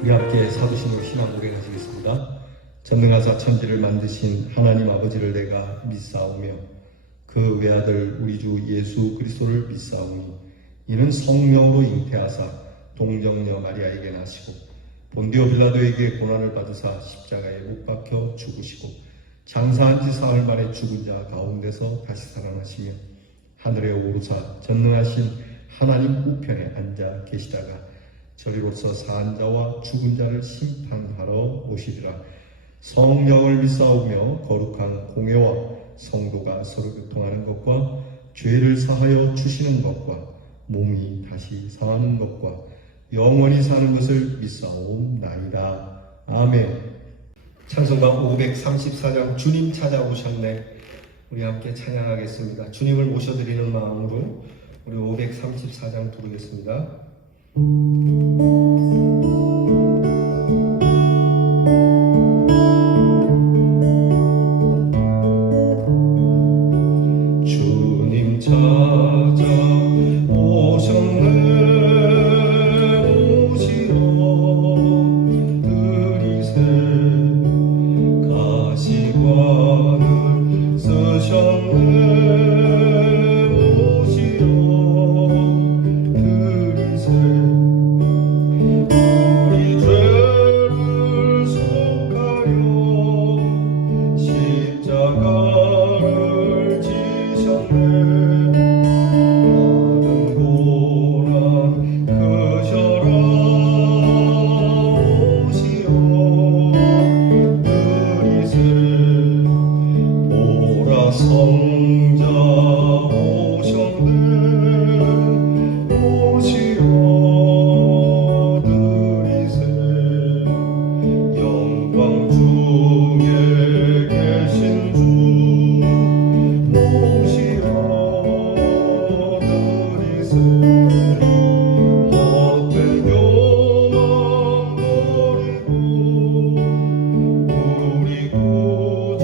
우리 함께 사도신으로 신앙 고백하시겠습니다. 전능하사 천지를 만드신 하나님 아버지를 내가 믿사오며 그 외아들 우리 주 예수 그리스도를 믿사오니 이는 성령으로 잉태하사 동정녀 마리아에게 나시고 본디오 빌라도에게 고난을 받으사 십자가에 못 박혀 죽으시고 장사한 지 사흘 만에 죽은 자 가운데서 다시 살아나시며 하늘에 오르사 전능하신 하나님 우편에 앉아 계시다가 저리로서 사한 자와 죽은 자를 심판하러 오시리라. 성령을 믿사오며 거룩한 공예와 성도가 서로 교통하는 것과 죄를 사하여 주시는 것과 몸이 다시 사는 것과 영원히 사는 것을 믿사옵나이다. 아멘. 찬송가 534장 주님 찾아오셨네. 우리 함께 찬양하겠습니다. 주님을 모셔드리는 마음으로 우리 534장 부르겠습니다. 주님 찾아 오셨네. 오시러 들이세 가시관을 쓰셨네. 성자 오셨네. 오시러 들이세 영광 중에 계신 주 오시러 들이세 헛된 교만 버리고 우리 구주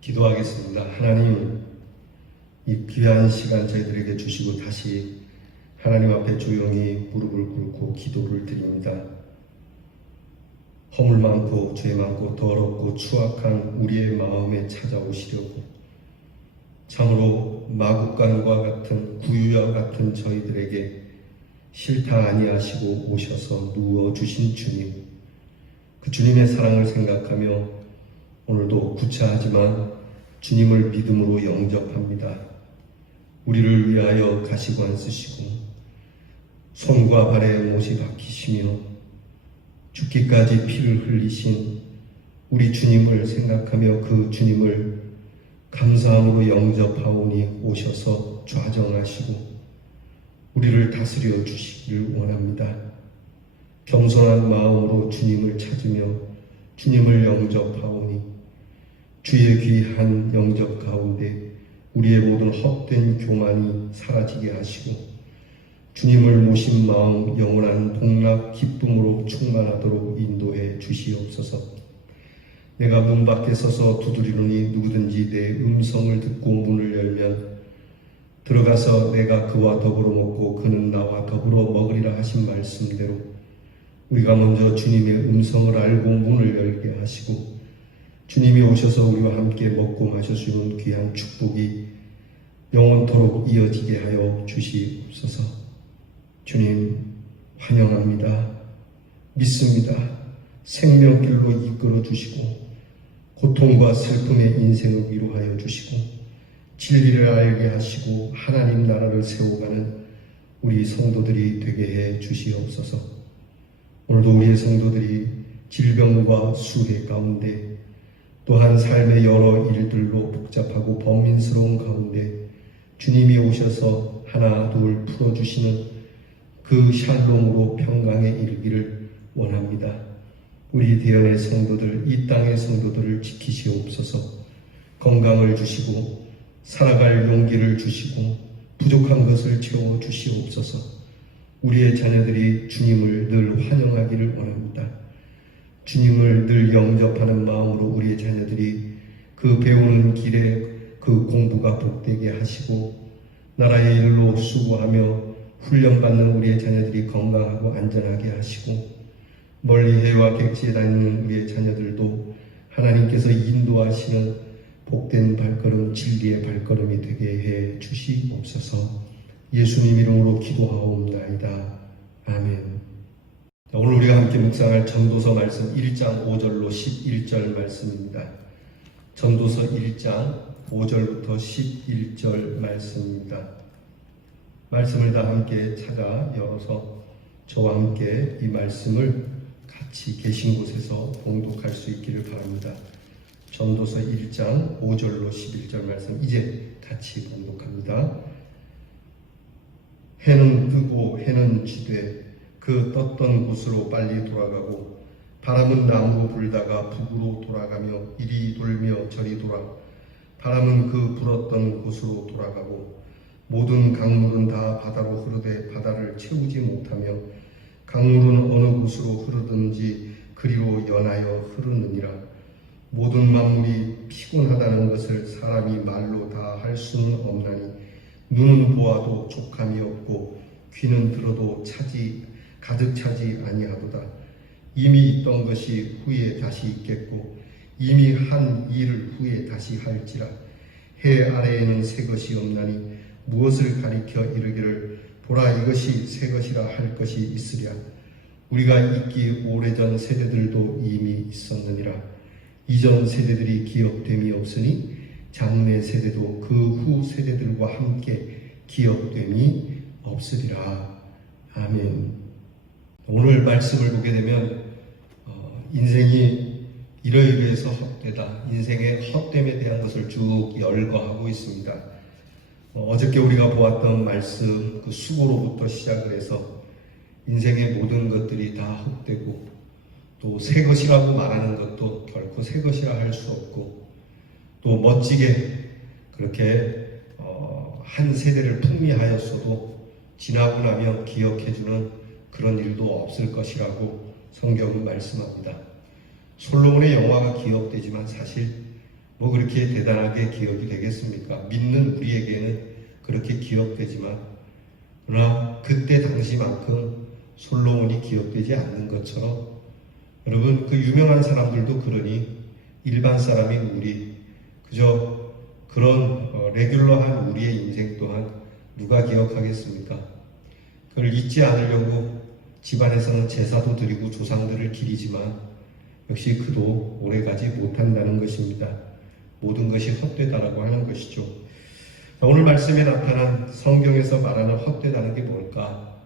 기도하겠습니다. 하나님, 이 귀한 시간 저희들에게 주시고 다시 하나님 앞에 조용히 무릎을 꿇고 기도를 드립니다. 허물 많고 죄 많고 더럽고 추악한 우리의 마음에 찾아오시려고 참으로 마구간과 같은 구유와 같은 저희들에게 싫다 아니하시고 오셔서 누워주신 주님, 그 주님의 사랑을 생각하며 오늘도 구차하지만 주님을 믿음으로 영접합니다. 우리를 위하여 가시관 쓰시고 손과 발에 못이 박히시며 죽기까지 피를 흘리신 우리 주님을 생각하며 그 주님을 감사함으로 영접하오니 오셔서 좌정하시고 우리를 다스려 주시기를 원합니다. 겸손한 마음으로 주님을 찾으며 주님을 영접하오니 주의 귀한 영접 가운데 우리의 모든 헛된 교만이 사라지게 하시고 주님을 모신 마음 영원한 복락 기쁨으로 충만하도록 인도해 주시옵소서. 내가 문 밖에 서서 두드리노니 누구든지 내 음성을 듣고 문을 열면 들어가서 내가 그와 더불어 먹고 그는 나와 더불어 먹으리라 하신 말씀대로 우리가 먼저 주님의 음성을 알고 문을 열게 하시고 주님이 오셔서 우리와 함께 먹고 마셔주는 귀한 축복이 영원토록 이어지게 하여 주시옵소서. 주님 환영합니다. 믿습니다. 생명길로 이끌어 주시고 고통과 슬픔의 인생을 위로하여 주시고 진리를 알게 하시고 하나님 나라를 세워가는 우리 성도들이 되게 해 주시옵소서. 오늘도 우리의 성도들이 질병과 수해 가운데 또한 삶의 여러 일들로 복잡하고 번민스러운 가운데 주님이 오셔서 하나 둘 풀어주시는 그 샬롬으로 평강에 이르기를 원합니다. 우리 대연의 성도들, 이 땅의 성도들을 지키시옵소서. 건강을 주시고 살아갈 용기를 주시고 부족한 것을 채워 주시옵소서. 우리의 자녀들이 주님을 늘 환영하기를 원합니다. 주님을 늘 영접하는 마음으로 우리의 자녀들이 그 배우는 길에 그 공부가 복되게 하시고 나라의 일로 수고하며 훈련받는 우리의 자녀들이 건강하고 안전하게 하시고 멀리 해외와 객지에 다니는 우리의 자녀들도 하나님께서 인도하시는 복된 발걸음, 진리의 발걸음이 되게 해 주시옵소서. 예수님 이름으로 기도하옵나이다. 아멘. 오늘 우리가 함께 묵상할 전도서 말씀 1장 5절로 11절 말씀입니다. 전도서 1장 5절부터 11절 말씀입니다. 말씀을 다 함께 찾아 열어서 저와 함께 이 말씀을 같이 계신 곳에서 봉독할 수 있기를 바랍니다. 전도서 1장 5절로 11절 말씀 이제 같이 봉독합니다. 해는 뜨고 해는 지되 그 떴던 곳으로 빨리 돌아가고 바람은 남으로 불다가 북으로 돌아가며 이리 돌며 저리 돌아 바람은 그 불었던 곳으로 돌아가고 모든 강물은 다 바다로 흐르되 바다를 채우지 못하며 강물은 어느 곳으로 흐르든지 그리로 연하여 흐르느니라. 모든 만물이 피곤하다는 것을 사람이 말로 다 할 수는 없나니 눈은 보아도 족함이 없고 귀는 들어도 가득 차지 아니하도다. 이미 있던 것이 후에 다시 있겠고 이미 한 일을 후에 다시 할지라. 해 아래에는 새 것이 없나니 무엇을 가리켜 이르기를 보라 이것이 새 것이라 할 것이 있으랴. 우리가 있기 오래전 세대들도 이미 있었느니라. 이전 세대들이 기억됨이 없으니 장래 세대도 그 후 세대들과 함께 기억됨이 없으리라. 아멘. 오늘 말씀을 보게 되면 인생이 이러이러해서 헛되다. 인생의 헛됨에 대한 것을 쭉 열거하고 있습니다. 어저께 우리가 보았던 말씀 그 수고로부터 시작을 해서 인생의 모든 것들이 다 헛되고 또 새 것이라고 말하는 것도 결코 새 것이라 할 수 없고 또 멋지게 그렇게 한 세대를 풍미하였어도 지나고 나면 기억해주는 그런 일도 없을 것이라고 성경은 말씀합니다. 솔로몬의 영화가 기억되지만 사실 뭐 그렇게 대단하게 기억이 되겠습니까? 믿는 우리에게는 그렇게 기억되지만 그러나 그때 당시만큼 솔로몬이 기억되지 않는 것처럼 여러분 그 유명한 사람들도 그러니 일반 사람인 우리 그저 그런 레귤러한 우리의 인생 또한 누가 기억하겠습니까? 그걸 잊지 않으려고 집안에서는 제사도 드리고 조상들을 기리지만 역시 그도 오래가지 못한다는 것입니다. 모든 것이 헛되다라고 하는 것이죠. 오늘 말씀에 나타난 성경에서 말하는 헛되다는 게 뭘까?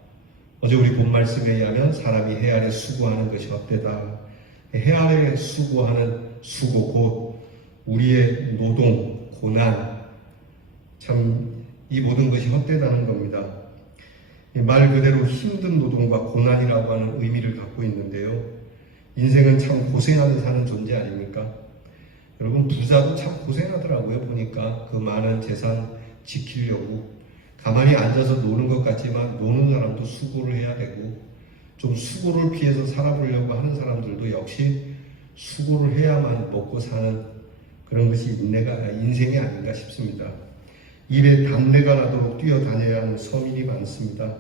어제 우리 본 말씀에 의하면 사람이 해 아래 수고하는 것이 헛되다. 해 아래 수고하는 수고 곧 우리의 노동, 고난, 참 이 모든 것이 헛되다는 겁니다. 말 그대로 힘든 노동과 고난이라고 하는 의미를 갖고 있는데요. 인생은 참 고생하며 사는 존재 아닙니까? 여러분, 부자도 참 고생하더라고요. 보니까 그 많은 재산 지키려고 가만히 앉아서 노는 것 같지만 노는 사람도 수고를 해야 되고, 좀 수고를 피해서 살아보려고 하는 사람들도 역시 수고를 해야만 먹고 사는 그런 것이 인생이 아닌가 싶습니다. 입에 담내가 나도록 뛰어다녀야 하는 서민이 많습니다.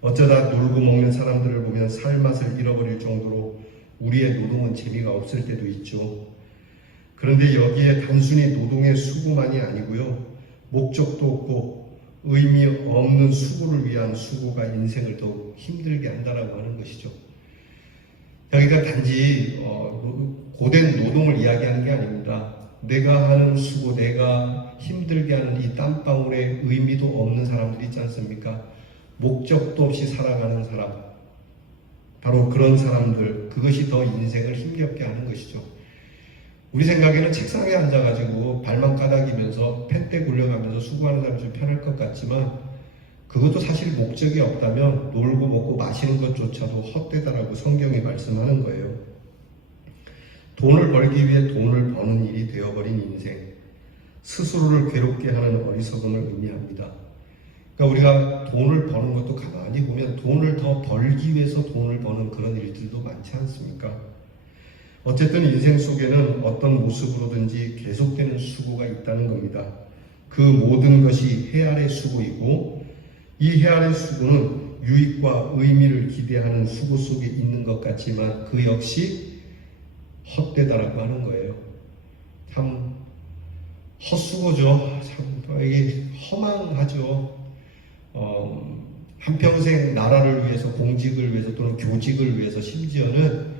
어쩌다 놀고 먹는 사람들을 보면 살맛을 잃어버릴 정도로 우리의 노동은 재미가 없을 때도 있죠. 그런데 여기에 단순히 노동의 수고만이 아니고요, 목적도 없고 의미 없는 수고를 위한 수고가 인생을 더욱 힘들게 한다라고 하는 것이죠. 여기가 단지 고된 노동을 이야기하는 게 아닙니다. 내가 하는 수고, 내가 힘들게 하는 이 땀방울에 의미도 없는 사람들이 있지 않습니까? 목적도 없이 살아가는 사람, 바로 그런 사람들, 그것이 더 인생을 힘겹게 하는 것이죠. 우리 생각에는 책상에 앉아가지고 발만 까닥이면서 펜대 굴려가면서 수고하는 사람이 좀 편할 것 같지만, 그것도 사실 목적이 없다면 놀고 먹고 마시는 것조차도 헛되다라고 성경이 말씀하는 거예요. 돈을 벌기 위해 돈을 버는 일이 되어버린 인생, 스스로를 괴롭게 하는 어리석음을 의미합니다. 그러니까 우리가 돈을 버는 것도 가만히 보면 돈을 더 벌기 위해서 돈을 버는 그런 일들도 많지 않습니까? 어쨌든 인생 속에는 어떤 모습으로든지 계속되는 수고가 있다는 겁니다. 그 모든 것이 해아의 수고이고, 이 해아의 수고는 유익과 의미를 기대하는 수고 속에 있는 것 같지만 그 역시 헛되다라고 하는 거예요. 참 헛수고죠. 참 이게 허망하죠. 한평생 나라를 위해서, 공직을 위해서 또는 교직을 위해서, 심지어는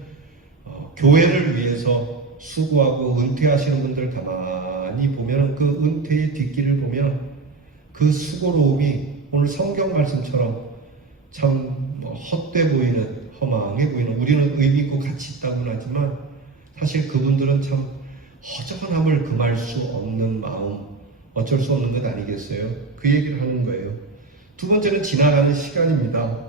교회를 위해서 수고하고 은퇴하시는 분들 가만히 보면 그 은퇴의 뒷길을 보면 그 수고로움이 오늘 성경 말씀처럼 참 헛돼 보이는, 허망해 보이는, 우리는 의미 있고 가치 있다고는 하지만 사실 그분들은 참 허전함을 금할 수 없는 마음, 어쩔 수 없는 것 아니겠어요? 그 얘기를 하는 거예요. 두 번째는 지나가는 시간입니다.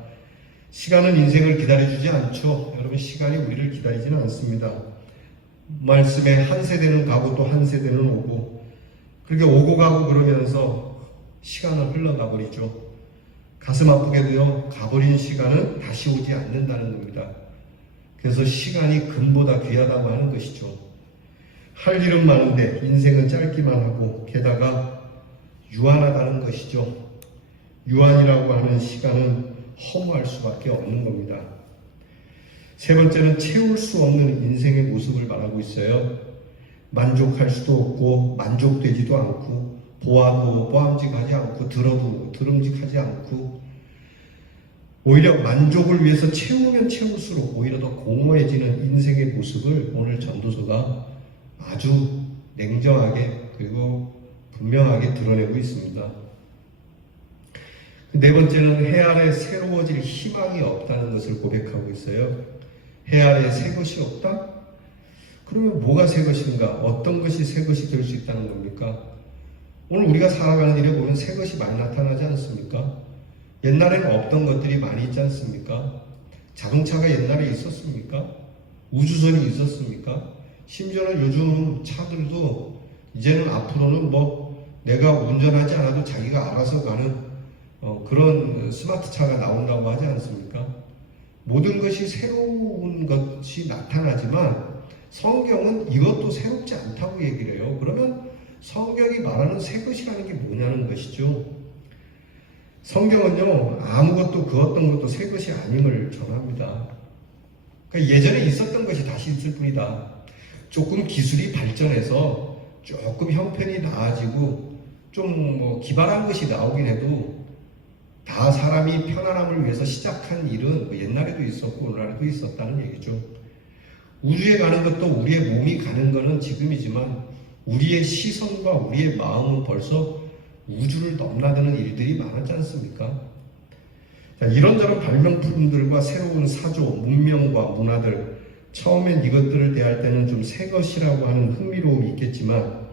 시간은 인생을 기다려주지 않죠. 여러분, 시간이 우리를 기다리지는 않습니다. 말씀에 한 세대는 가고 또 한 세대는 오고, 그렇게 오고 가고 그러면서 시간은 흘러가 버리죠. 가슴 아프게도요, 가버린 시간은 다시 오지 않는다는 겁니다. 그래서 시간이 금보다 귀하다고 하는 것이죠. 할 일은 많은데 인생은 짧기만 하고 게다가 유한하다는 것이죠. 유한이라고 하는 시간은 허무할 수밖에 없는 겁니다. 세 번째는 채울 수 없는 인생의 모습을 말하고 있어요. 만족할 수도 없고 만족되지도 않고 보아도 보암직하지 않고 들어도 들음직하지 않고, 오히려 만족을 위해서 채우면 채울수록 오히려 더 공허해지는 인생의 모습을 오늘 전도서가 아주 냉정하게 그리고 분명하게 드러내고 있습니다. 네 번째는 해 아래 새로워질 희망이 없다는 것을 고백하고 있어요. 해 아래 새 것이 없다? 그러면 뭐가 새 것인가? 어떤 것이 새 것이 될 수 있다는 겁니까? 오늘 우리가 살아가는 일에 보면 새 것이 많이 나타나지 않습니까? 옛날에는 없던 것들이 많이 있지 않습니까? 자동차가 옛날에 있었습니까? 우주선이 있었습니까? 심지어는 요즘 차들도 이제는 앞으로는 내가 운전하지 않아도 자기가 알아서 가는 그런 스마트 차가 나온다고 하지 않습니까? 모든 것이 새로운 것이 나타나지만 성경은 이것도 새롭지 않다고 얘기를 해요. 그러면 성경이 말하는 새 것이라는 게 뭐냐는 것이죠. 성경은요, 아무것도 그 어떤 것도 새 것이 아님을 전합니다. 그러니까 예전에 있었던 것이 다시 있을 뿐이다. 조금 기술이 발전해서 조금 형편이 나아지고 좀 기발한 것이 나오긴 해도 다 사람이 편안함을 위해서 시작한 일은 옛날에도 있었고 오늘날에도 있었다는 얘기죠. 우주에 가는 것도 우리의 몸이 가는 것은 지금이지만 우리의 시선과 우리의 마음은 벌써 우주를 넘나드는 일들이 많았지 않습니까? 자, 이런저런 발명품들과 새로운 사조, 문명과 문화들, 처음엔 이것들을 대할 때는 좀 새 것이라고 하는 흥미로움이 있겠지만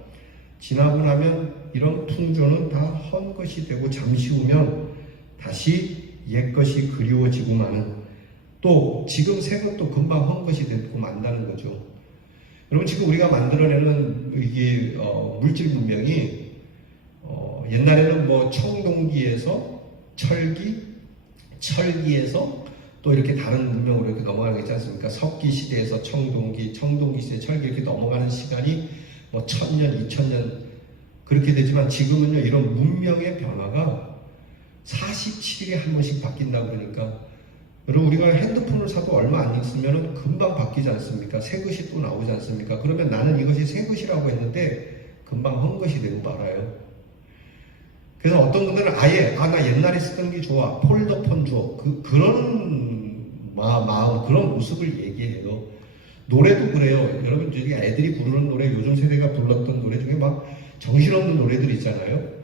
지나고 나면 이런 풍조는 다 헛것이 되고 잠시 후면 다시 옛것이 그리워지고 마는, 또 지금 새 것도 금방 헛것이 되고 만다는 거죠. 여러분, 지금 우리가 만들어내는 이게 물질 문명이 옛날에는 뭐 청동기에서 철기에서 또 이렇게 다른 문명으로 이렇게 넘어가는 게 있지 않습니까? 석기 시대에서 청동기 시대 철기 이렇게 넘어가는 시간이 뭐 1000년, 2000년 그렇게 되지만 지금은요, 이런 문명의 변화가 47일에 한 번씩 바뀐다 그러니까, 여러분, 우리가 핸드폰을 사도 얼마 안 있으면 금방 바뀌지 않습니까? 새 것이 또 나오지 않습니까? 그러면 나는 이것이 새 것이라고 했는데 금방 헛것이 되고 말아요. 그래서 어떤 분들은 아예 나 옛날에 쓰던 게 좋아, 폴더폰 줘, 그런 마음, 그런 모습을 얘기해요. 노래도 그래요. 여러분, 저기 애들이 부르는 노래, 요즘 세대가 불렀던 노래 중에 막 정신없는 노래들 있잖아요.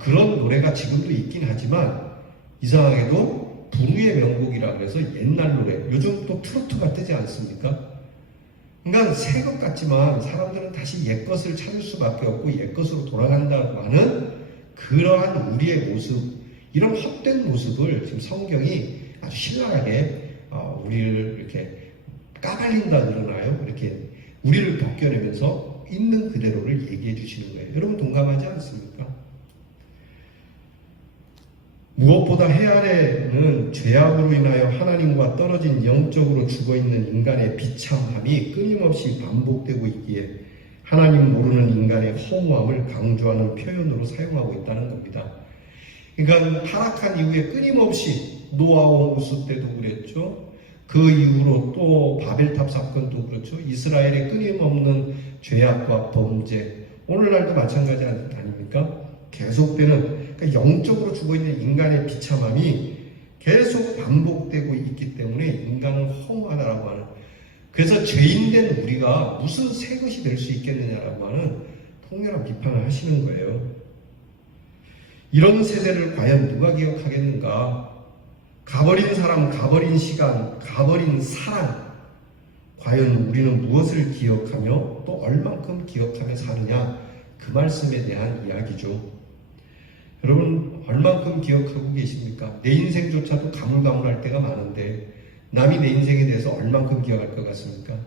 그런 노래가 지금도 있긴 하지만 이상하게도 불후의 명곡이라 그래서 옛날 노래, 요즘 또 트로트가 뜨지 않습니까? 그러니까 새 것 같지만 사람들은 다시 옛 것을 찾을 수밖에 없고 옛 것으로 돌아간다고 하는 그러한 우리의 모습, 이런 헛된 모습을 지금 성경이 아주 신랄하게 우리를 이렇게 까발린다 그러나요? 이렇게 우리를 벗겨내면서 있는 그대로를 얘기해 주시는 거예요. 여러분, 동감하지 않습니까? 무엇보다 해아래는 죄악으로 인하여 하나님과 떨어진 영적으로 죽어있는 인간의 비참함이 끊임없이 반복되고 있기에 하나님 모르는 인간의 허무함을 강조하는 표현으로 사용하고 있다는 겁니다. 그러니까 타락한 이후에 끊임없이 노아 홍수 때도 그랬죠. 그 이후로 또 바벨탑 사건도 그렇죠. 이스라엘의 끊임없는 죄악과 범죄, 오늘날도 마찬가지 아닙니까? 계속되는, 그러니까 영적으로 죽어있는 인간의 비참함이 계속 반복되고 있기 때문에 인간은 허무하다라고 하는, 그래서 죄인된 우리가 무슨 새 것이 될 수 있겠느냐라고 하는 통렬한 비판을 하시는 거예요. 이런 세대를 과연 누가 기억하겠는가? 가버린 사람, 가버린 시간, 가버린 사랑, 과연 우리는 무엇을 기억하며 또 얼만큼 기억하며 사느냐, 그 말씀에 대한 이야기죠. 여러분, 얼만큼 기억하고 계십니까? 내 인생조차도 가물가물할 때가 많은데 남이 내 인생에 대해서 얼만큼 기억할 것 같습니까?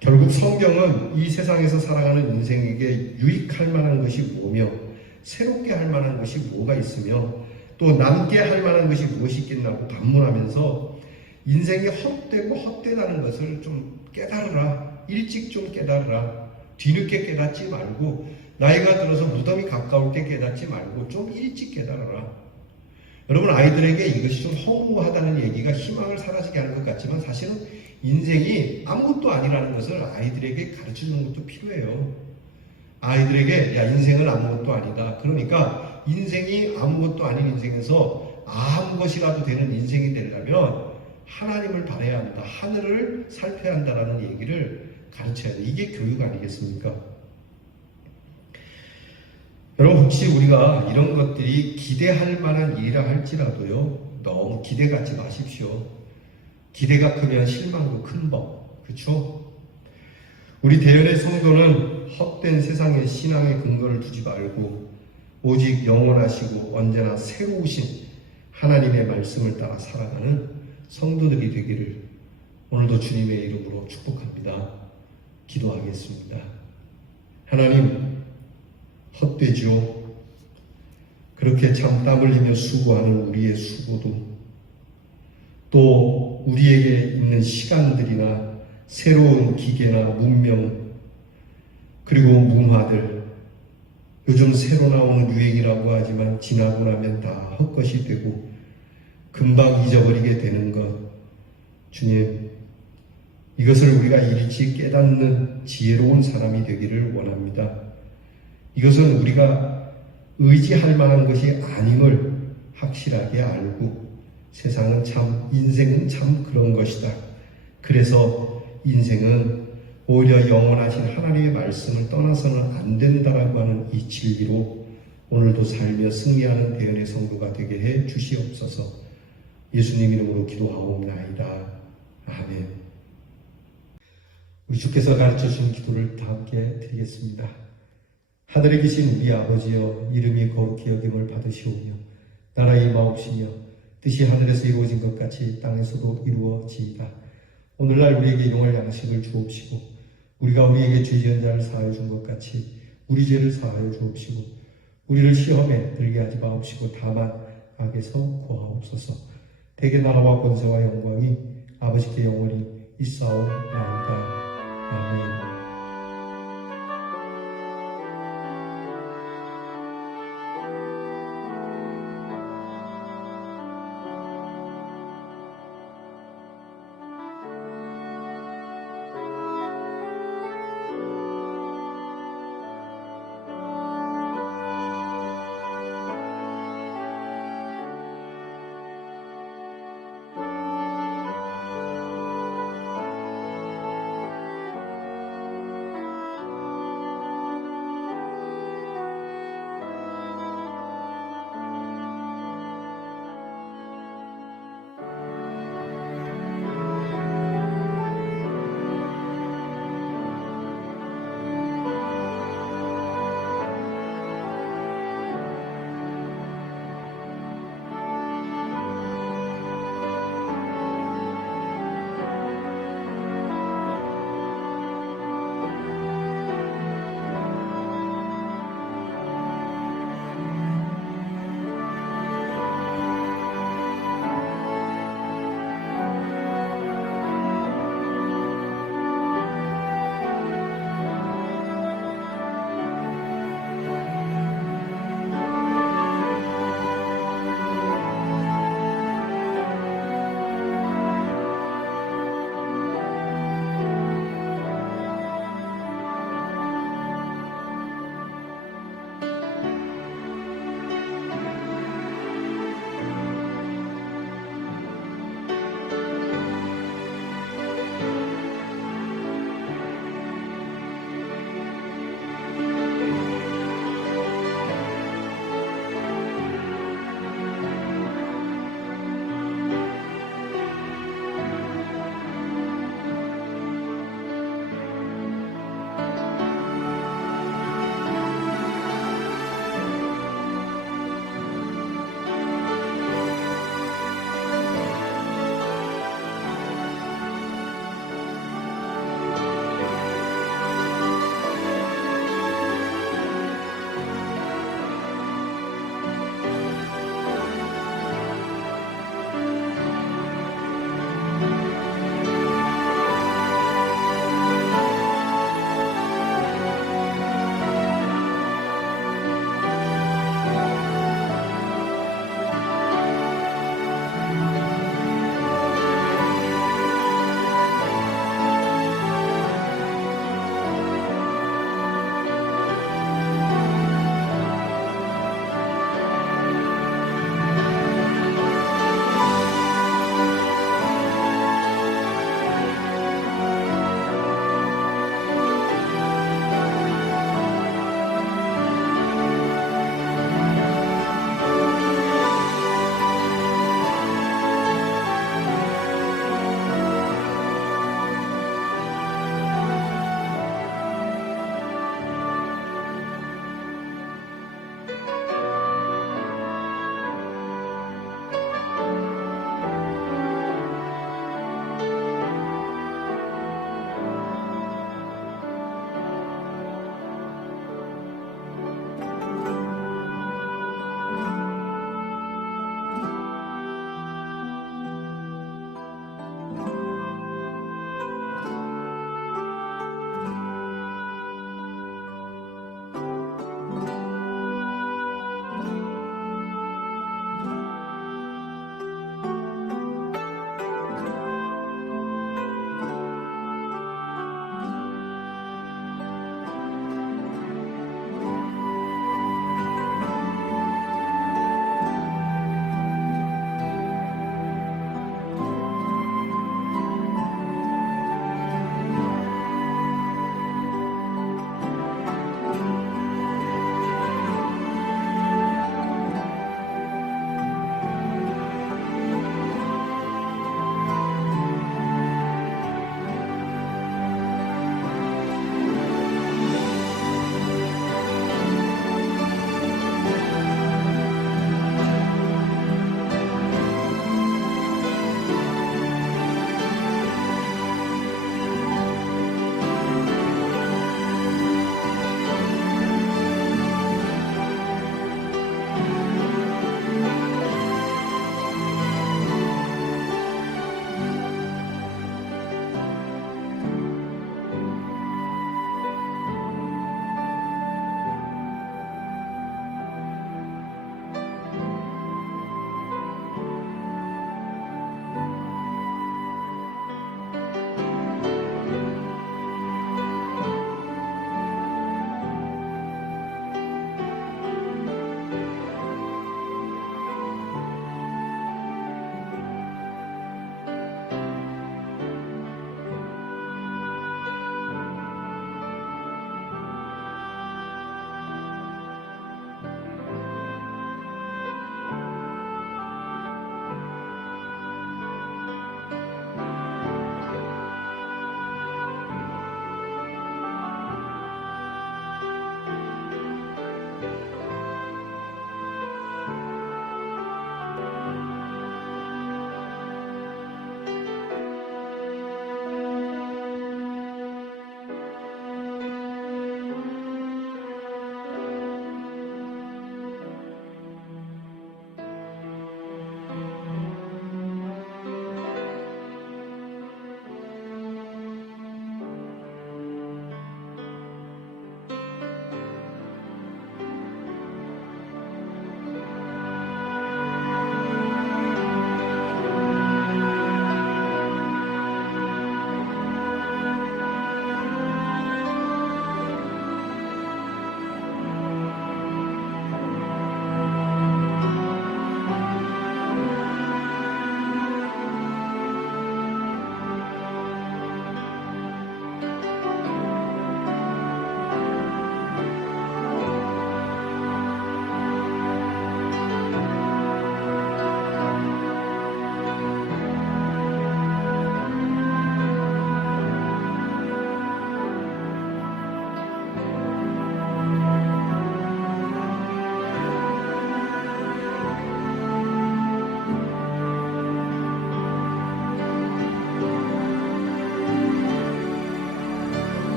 결국 성경은 이 세상에서 살아가는 인생에게 유익할 만한 것이 뭐며 새롭게 할 만한 것이 뭐가 있으며 또 남게 할 만한 것이 무엇이 있겠냐고 반문하면서 인생이 헛되고 헛되다는 것을 좀 깨달으라, 일찍 좀 깨달으라, 뒤늦게 깨닫지 말고, 나이가 들어서 무덤이 가까울 때 깨닫지 말고 좀 일찍 깨달으라. 여러분, 아이들에게 이것이 좀 허무하다는 얘기가 희망을 사라지게 하는 것 같지만 사실은 인생이 아무것도 아니라는 것을 아이들에게 가르치는 것도 필요해요. 아이들에게 인생은 아무것도 아니다. 그러니까 인생이 아무것도 아닌 인생에서 아무 것이라도 되는 인생이 되려면 하나님을 바라야 한다. 하늘을 살펴야 한다라는 얘기를 가르쳐야 돼. 이게 교육 아니겠습니까? 여러분, 혹시 우리가 이런 것들이 기대할 만한 일이라 할지라도요, 너무 기대 갖지 마십시오. 기대가 크면 실망도 큰 법. 그렇죠? 우리 대연의 성도는 헛된 세상의 신앙의 근거를 두지 말고 오직 영원하시고 언제나 새로우신 하나님의 말씀을 따라 살아가는 성도들이 되기를 오늘도 주님의 이름으로 축복합니다. 기도하겠습니다. 하나님, 헛되지요. 그렇게 참 땀 흘리며 수고하는 우리의 수고도, 또 우리에게 있는 시간들이나 새로운 기계나 문명, 그리고 문화들, 요즘 새로 나오는 유행이라고 하지만 지나고 나면 다 헛것이 되고 금방 잊어버리게 되는 것, 주님, 이것을 우리가 일찍 깨닫는 지혜로운 사람이 되기를 원합니다. 이것은 우리가 의지할 만한 것이 아님을 확실하게 알고, 세상은 참, 인생은 참 그런 것이다. 그래서 인생은 오히려 영원하신 하나님의 말씀을 떠나서는 안 된다라고 하는 이 진리로 오늘도 살며 승리하는 대연의 성도가 되게 해 주시옵소서. 예수님 이름으로 기도하옵나이다. 아멘. 우리 주께서 가르쳐 주신 기도를 다 함께 드리겠습니다. 하늘에 계신 우리 아버지여, 이름이 거룩히 여김을 받으시오며 나라의 임하옵시며 뜻이 하늘에서 이루어진 것 같이 땅에서도 이루어지이다. 오늘날 우리에게 일용할 양식을 주옵시고 우리가 우리에게 죄 지은 자를 사하여 준 것 같이 우리 죄를 사하여 주옵시고 우리를 시험에 들게 하지 마옵시고 다만 악에서 구하옵소서. 대개 나라와 권세와 영광이 아버지께 영원히 있사옵나이다. 아멘.